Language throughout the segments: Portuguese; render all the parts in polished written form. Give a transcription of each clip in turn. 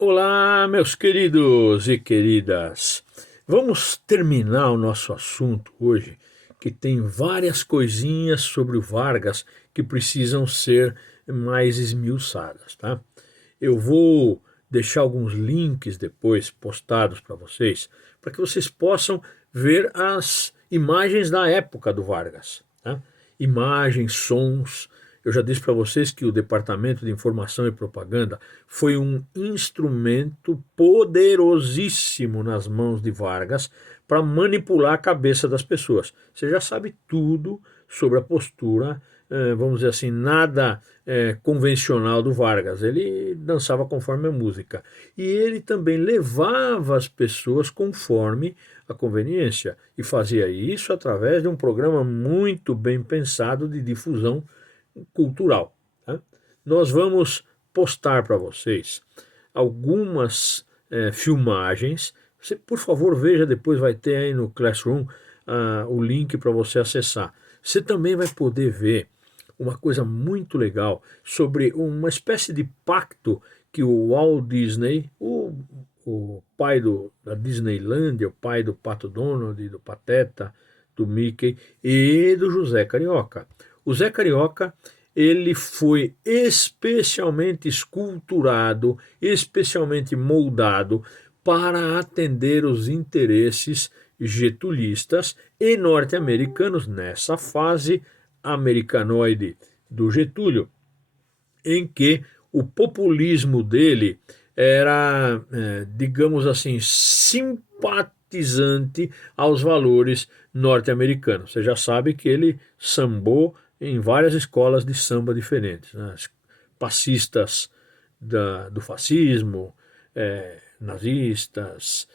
Olá, meus queridos e queridas. Vamos terminar o nosso assunto hoje, que tem várias coisinhas sobre o Vargas que precisam ser mais esmiuçadas, tá? Eu vou deixar alguns links depois postados para que vocês possam ver as imagens da época do Vargas, tá? Imagens, sons. Eu já disse para vocês que o Departamento de Informação e Propaganda foi um instrumento poderosíssimo nas mãos de Vargas para manipular a cabeça das pessoas. Você já sabe tudo sobre a postura, vamos dizer assim, nada convencional do Vargas. Ele dançava conforme a música. E ele também levava as pessoas conforme a conveniência. E fazia isso através de um programa muito bem pensado de difusão cultural. Tá? Nós vamos postar para vocês algumas filmagens. Você, por favor, veja depois, vai ter aí no Classroom o link para você acessar. Você também vai poder ver uma coisa muito legal sobre uma espécie de pacto que o Walt Disney, o pai da Disneylandia, o pai do Pato Donald, do Pateta, do Mickey e do José Carioca. O Zé Carioca, ele foi especialmente esculturado, especialmente moldado para atender os interesses getulistas e norte-americanos nessa fase americanoide do Getúlio, em que o populismo dele era, digamos assim, simpatizante aos valores norte-americanos. Você já sabe que ele sambou em várias escolas de samba diferentes, né? As passistas do fascismo, nazistas,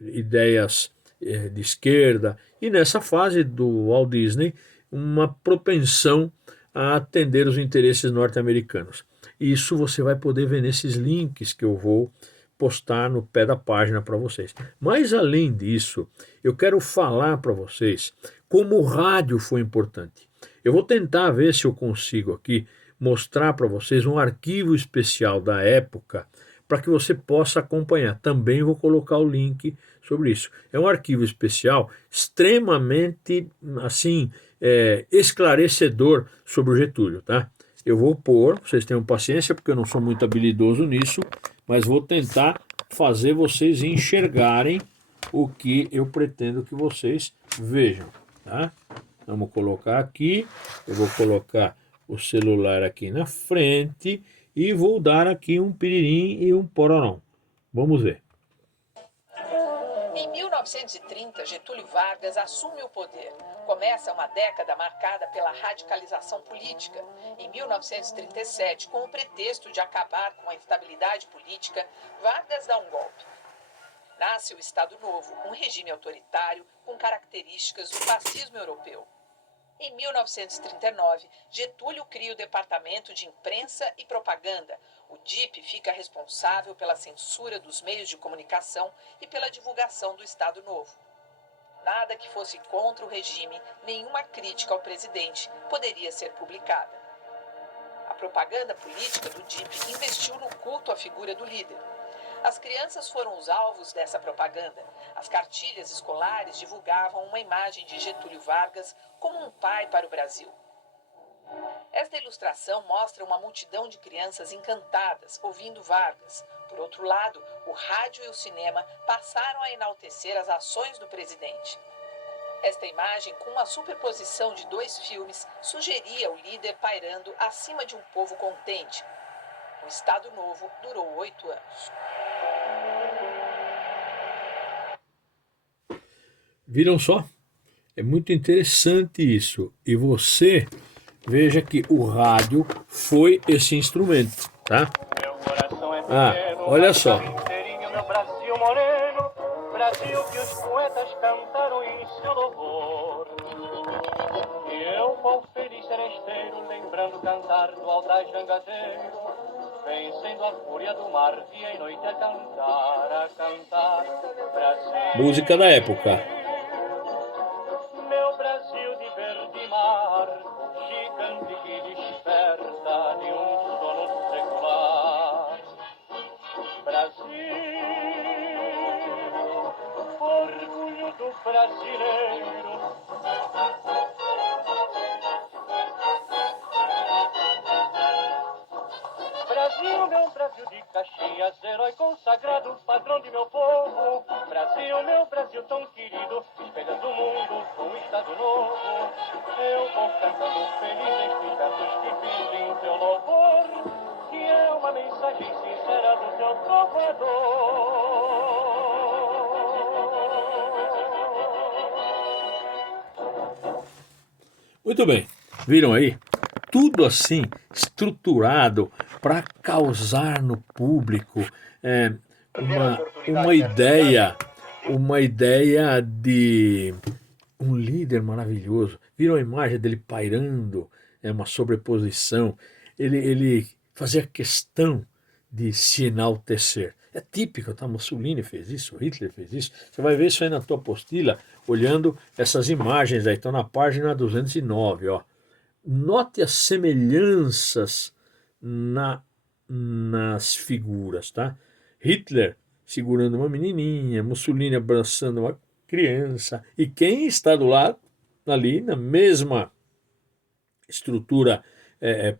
ideias de esquerda, e nessa fase do Walt Disney, uma propensão a atender os interesses norte-americanos. Isso você vai poder ver nesses links que eu vou postar no pé da página para vocês. Mas além disso, eu quero falar para vocês como o rádio foi importante. Eu vou tentar ver se eu consigo aqui mostrar para vocês um arquivo especial da época para que você possa acompanhar. Também vou colocar o link sobre isso. É um arquivo especial extremamente assim esclarecedor sobre o Getúlio, tá? Eu vou pôr, vocês tenham paciência porque eu não sou muito habilidoso nisso, mas vou tentar fazer vocês enxergarem o que eu pretendo que vocês vejam, tá? Vamos colocar aqui, eu vou colocar o celular aqui na frente e vou dar aqui um piririm e um pororão. Vamos ver. Em 1930, Getúlio Vargas assume o poder. Começa uma década marcada pela radicalização política. Em 1937, com o pretexto de acabar com a instabilidade política, Vargas dá um golpe. Nasce o Estado Novo, um regime autoritário com características do fascismo europeu. Em 1939, Getúlio cria o Departamento de Imprensa e Propaganda. O DIP fica responsável pela censura dos meios de comunicação e pela divulgação do Estado Novo. Nada que fosse contra o regime, nenhuma crítica ao presidente poderia ser publicada. A propaganda política do DIP investiu no culto à figura do líder. As crianças foram os alvos dessa propaganda. As cartilhas escolares divulgavam uma imagem de Getúlio Vargas como um pai para o Brasil. Esta ilustração mostra uma multidão de crianças encantadas, ouvindo Vargas. Por outro lado, o rádio e o cinema passaram a enaltecer as ações do presidente. Esta imagem, com uma superposição de dois filmes, sugeria o líder pairando acima de um povo contente. O Estado Novo durou 8 anos. Viram só? É muito interessante isso. E você veja que o rádio foi esse instrumento, tá? Meu coração é Olha só. inteirinho, meu Brasil moreno, Brasil que os poetas cantaram em seu louvor. E eu vou feliz seresteiro, lembrando cantar do altar jangadeiro, vencendo a fúria do mar, dia e noite a cantar, Brasil. Música da época. Meu Brasil de verde mar, gigante que desperta de um sono secular. orgulho do brasileiro. Brasil, meu Brasil de Caxias, herói consagrado, patrão de meu povo. Brasil, meu Brasil tão querido, espelha do mundo, um estado novo. Eu vou cantando feliz estes versos que fiz em teu louvor, que é uma mensagem sincera do teu trovador. Muito bem, viram aí? Tudo assim estruturado para causar no público uma ideia, uma ideia de um líder maravilhoso. Viram a imagem dele pairando, uma sobreposição. Ele fazia questão de se enaltecer. É típico, tá? Mussolini fez isso, Hitler fez isso. Você vai ver isso aí na tua apostila, olhando essas imagens aí, estão na página 209, ó. Note as semelhanças nas figuras, tá? Hitler segurando uma menininha, Mussolini abraçando uma criança, e quem está do lado, ali, na mesma estrutura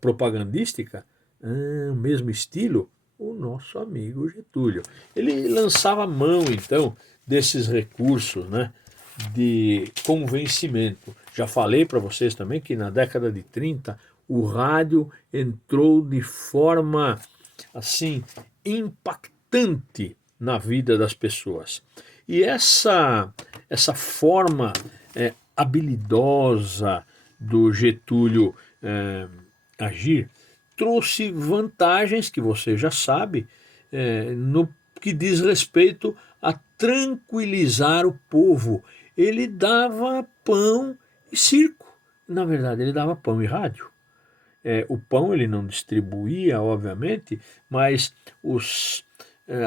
propagandística, o mesmo estilo, o nosso amigo Getúlio. Ele lançava mão, então, desses recursos, né, de convencimento. Já falei para vocês também que na década de 30 o rádio entrou de forma assim impactante na vida das pessoas. E essa forma habilidosa do Getúlio agir trouxe vantagens que você já sabe no que diz respeito a tranquilizar o povo. Ele dava pão e circo. Na verdade, ele dava pão e rádio. O pão ele não distribuía, obviamente, mas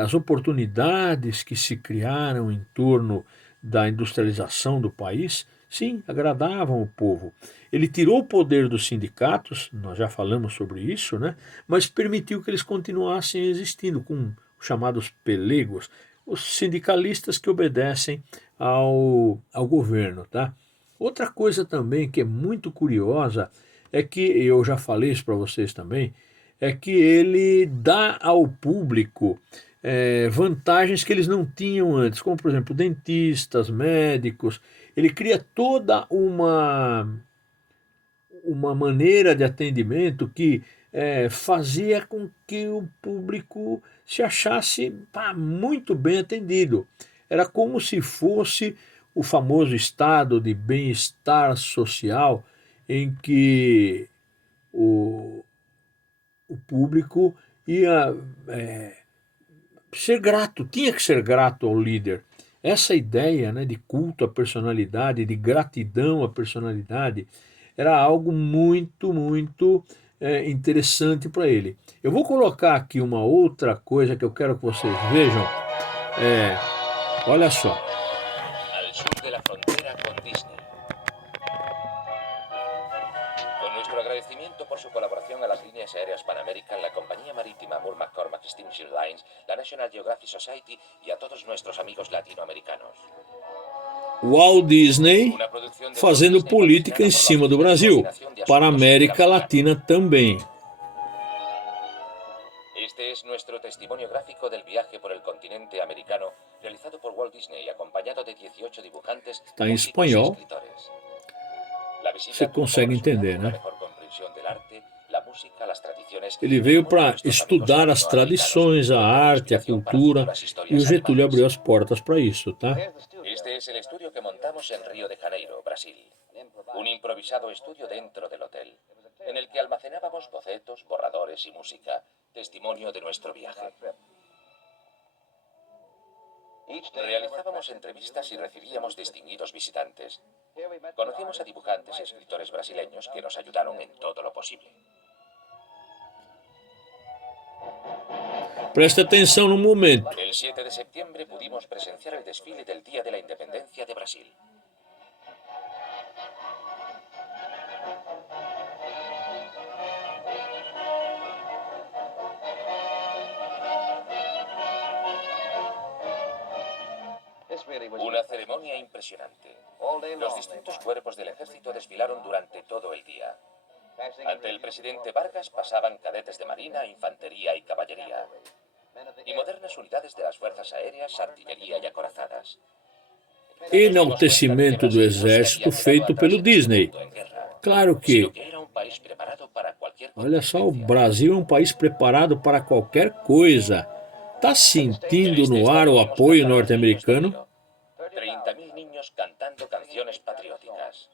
as oportunidades que se criaram em torno da industrialização do país, sim, agradavam o povo. Ele tirou o poder dos sindicatos, nós já falamos sobre isso, né? Mas permitiu que eles continuassem existindo, com os chamados pelegos, os sindicalistas que obedecem ao governo. Tá? Outra coisa também que é muito curiosa é que, eu já falei isso para vocês também, é que ele dá ao público vantagens que eles não tinham antes, como por exemplo dentistas, médicos. Ele cria toda uma maneira de atendimento que fazia com que o público se achasse muito bem atendido. Era como se fosse o famoso estado de bem-estar social em que o público ia ser grato, tinha que ser grato ao líder. Essa ideia, né, de culto à personalidade, de gratidão à personalidade, era algo muito, muito interessante para ele. Eu vou colocar aqui uma outra coisa que eu quero que vocês vejam. Olha só. Al sur de la frontera con Disney. Con nuestro agradecimiento por su colaboración a las líneas aéreas Pan American, la compañía marítima Moore McCormack Steamship Lines, la National Geographic Society y a todos nuestros amigos latinoamericanos. Walt Disney fazendo política em cima do Brasil, para a América Latina também. Este es nuestro testimonio gráfico del viaje por el continente americano realizado por Walt Disney, acompañado de 18 dibujantes, Está em músicos y espanhol. escritores. La visita Você tuvo consegue como resultado entender, una né? mejor comprensión del arte, la música, las tradiciones. Ele y veio cómo para nuestros amigos estudar as latinoamericanos tradições, a fueron arte, a inspiración para cultura, futuras e historias o Getúlio animadas. abriu as portas para isso, tá? Este es el estudio que montamos en Río de Janeiro, Brasil. Un improvisado estudio dentro del hotel, en el que almacenábamos bocetos, borradores y música, testimonio de nuestro viaje. Realizábamos entrevistas y recibíamos distinguidos visitantes. Conocimos a dibujantes y escritores brasileños que nos ayudaron en todo lo posible. Preste atenção no momento. El 7 de septiembre pudimos presenciar el desfile del Día de la Independencia de Brasil. Una ceremonia impresionante. Los distintos cuerpos del ejército desfilaron durante todo el día. Ante el presidente Vargas pasaban cadetes de marina, infantería y caballería. Y modernas unidades de las fuerzas aéreas, artillería y acorazadas. Enaltecimento do exército feito pelo Disney. Claro que, olha só, o Brasil é um país preparado para qualquer coisa. Tá sentindo no ar o apoio norte-americano? 30.000 niños cantando canciones patrióticas.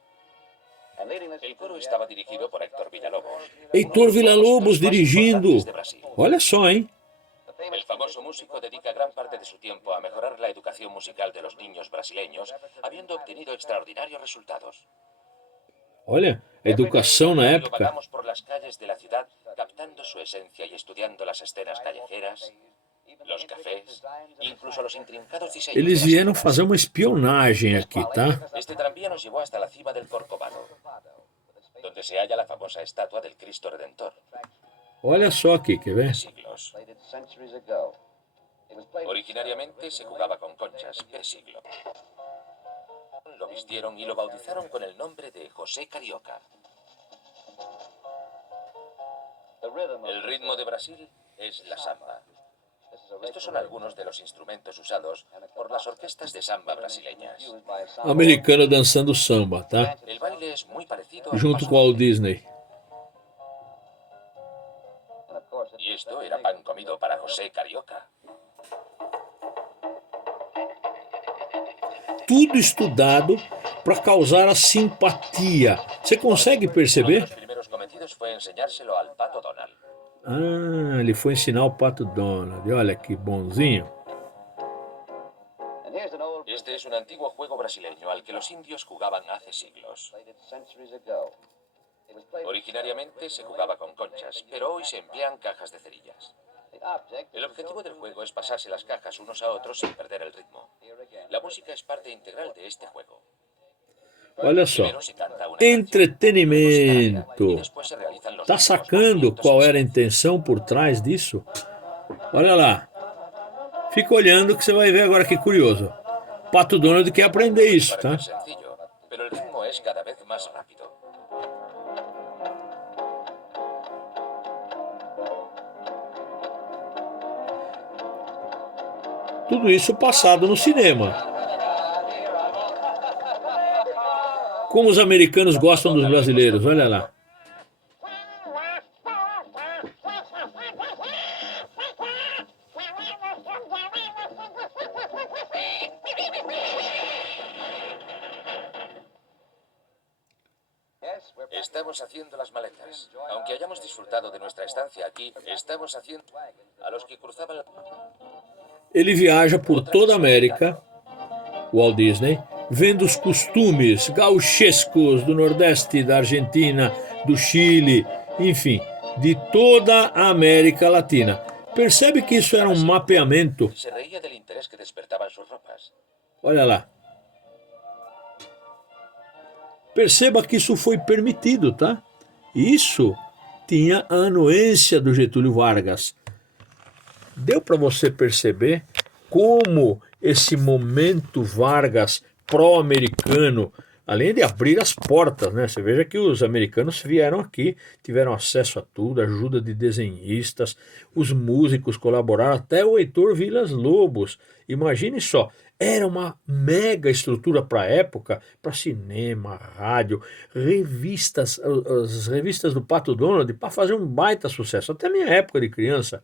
El coro estaba dirigido por Héctor Villalobos. Heitor Villa-Lobos dirigindo. Olha só, hein? El famoso músico dedica gran parte de su tiempo a mejorar la educación musical de los niños brasileños, habiendo obtenido extraordinarios resultados. Olha, a educação na época. Vagamos por las calles de la ciudad, captando su esencia y estudiando las escenas callejeras, los cafés, incluso los intrincados diseños. Eles vieram fazer uma espionagem aqui, tá? Este tranvía nos llevó hasta la cima del Corcovado, donde se halla la famosa estatua del Cristo Redentor. Olha só aqui, quer ver? Siglos. Originariamente se jugaba con conchas, ¿qué siglo? Lo vistieron y lo bautizaron con el nombre de José Carioca. El ritmo de Brasil es la samba. Estos son algunos de los instrumentos usados por las orquestas de samba brasileñas. Americano dançando samba, tá? El baile es muy parecido al Junto paso com o Walt doble. Disney. Y esto era pan comido para José Carioca. Tudo estudado para causar a simpatia. Você consegue Uno de perceber? los primeros cometidos fue enseñárselo al Pato Donald. Ah, ele foi ensinar o Pato Donald. Olha que bonzinho. Este es un antiguo juego brasileño al que los indios jugaban hace siglos. Originariamente se jugaba con conchas, pero hoy se emplean cajas de cerillas. El objetivo del juego es pasarse las cajas unos a otros sin perder el ritmo. La música es parte integral de este juego. Olha só. Primero se canta una canción, y Entretenimento. después se realizan los Tá ritmos, sacando movimientos qual era a y intenção por trás disso? Olha lá. Fica olhando que você vai ver agora que curioso. Pato Donald quer aprender isso, tá? parece sencillo, pero el ritmo es cada vez más rápido. Tudo isso passado no cinema. Como os americanos gostam dos brasileiros, olha lá. Estamos haciendo las maletas. Aunque hayamos disfrutado de nuestra estancia aquí, estamos haciendo a los que cruzaban la... Ele viaja por toda a América, Walt Disney, vendo os costumes gauchescos do Nordeste, da Argentina, do Chile, enfim, de toda a América Latina. Percebe que isso era um mapeamento? Se reía del interés que despertaban sus ropas. Olha lá. Perceba que isso foi permitido, tá? Isso tinha a anuência do Getúlio Vargas. Deu para você perceber como esse momento Vargas pró-americano, além de abrir as portas, né? Você veja que os americanos vieram aqui, tiveram acesso a tudo, ajuda de desenhistas, os músicos colaboraram, até o Heitor Villas-Lobos. Imagine só, era uma mega estrutura para a época, para cinema, rádio, revistas, as revistas do Pato Donald, para fazer um baita sucesso. Até a minha época de criança,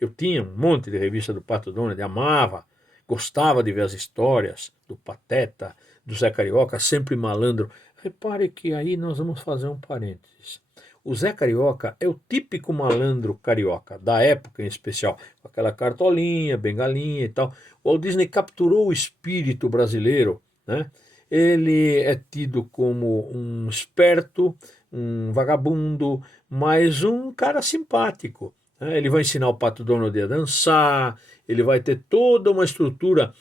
eu tinha um monte de revista do Pato Donald, amava, gostava de ver as histórias do Pateta, do Zé Carioca, sempre malandro. Repare que aí nós vamos fazer um parênteses. O Zé Carioca é o típico malandro carioca, da época em especial, com aquela cartolinha, bengalinha e tal. O Walt Disney capturou o espírito brasileiro, né? Ele é tido como um esperto, um vagabundo, mas um cara simpático. Ele vai ensinar o Pato Donald a dançar, ele vai ter toda uma estrutura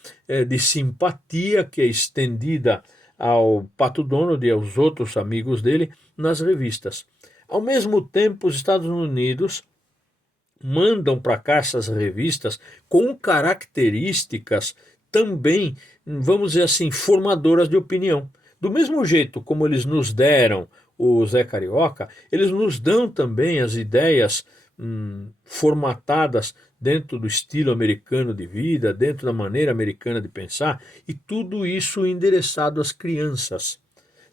de simpatia que é estendida ao Pato Donald e aos outros amigos dele nas revistas. Ao mesmo tempo, os Estados Unidos mandam para cá essas revistas com características também, vamos dizer assim, formadoras de opinião. Do mesmo jeito como eles nos deram o Zé Carioca, eles nos dão também as ideias formatadas dentro do estilo americano de vida, dentro da maneira americana de pensar, e tudo isso endereçado às crianças.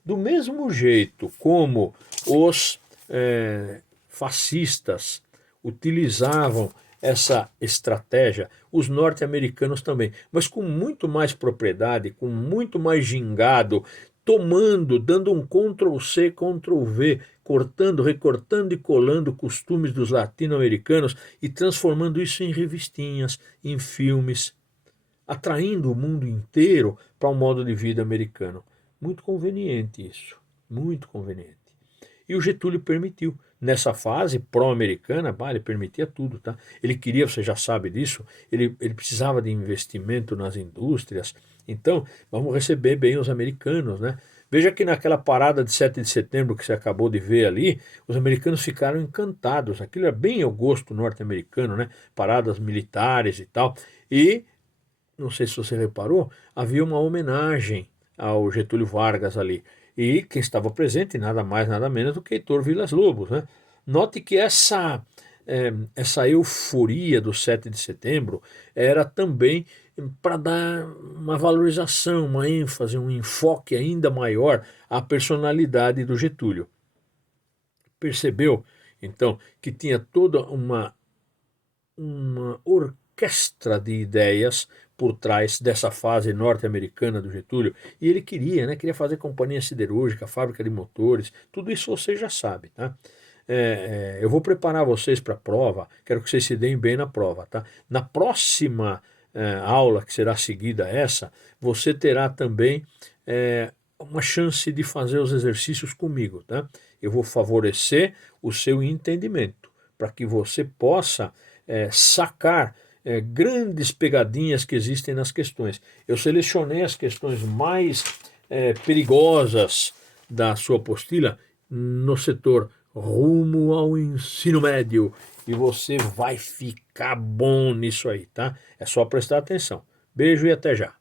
Do mesmo jeito como os fascistas utilizavam essa estratégia, os norte-americanos também, mas com muito mais propriedade, com muito mais gingado, tomando, dando um Ctrl+C, Ctrl+V, cortando, recortando e colando costumes dos latino-americanos e transformando isso em revistinhas, em filmes, atraindo o mundo inteiro para um modo de vida americano. Muito conveniente isso, muito conveniente. E o Getúlio permitiu. Nessa fase pró-americana, ele permitia tudo. Tá? Ele queria, você já sabe disso, ele precisava de investimento nas indústrias. Então, vamos receber bem os americanos. Né? Veja que naquela parada de 7 de setembro que você acabou de ver ali, os americanos ficaram encantados. Aquilo era bem ao gosto norte-americano, né? Paradas militares e tal. E, não sei se você reparou, havia uma homenagem ao Getúlio Vargas ali. E quem estava presente, nada mais, nada menos do que Heitor Vilas-Lobos. Né? Note que essa euforia do 7 de setembro era também para dar uma valorização, uma ênfase, um enfoque ainda maior à personalidade do Getúlio. Percebeu, então, que tinha toda uma orquestra de ideias por trás dessa fase norte-americana do Getúlio, e ele queria, né, queria fazer companhia siderúrgica, fábrica de motores, tudo isso você já sabe, tá? Eu vou preparar vocês para a prova, quero que vocês se deem bem na prova, tá? Na próxima aula, que será seguida a essa, você terá também uma chance de fazer os exercícios comigo, tá? Eu vou favorecer o seu entendimento, para que você possa sacar grandes pegadinhas que existem nas questões. Eu selecionei as questões mais perigosas da sua apostila no setor rumo ao ensino médio, e você vai ficar bom nisso aí, tá? É só prestar atenção. Beijo e até já.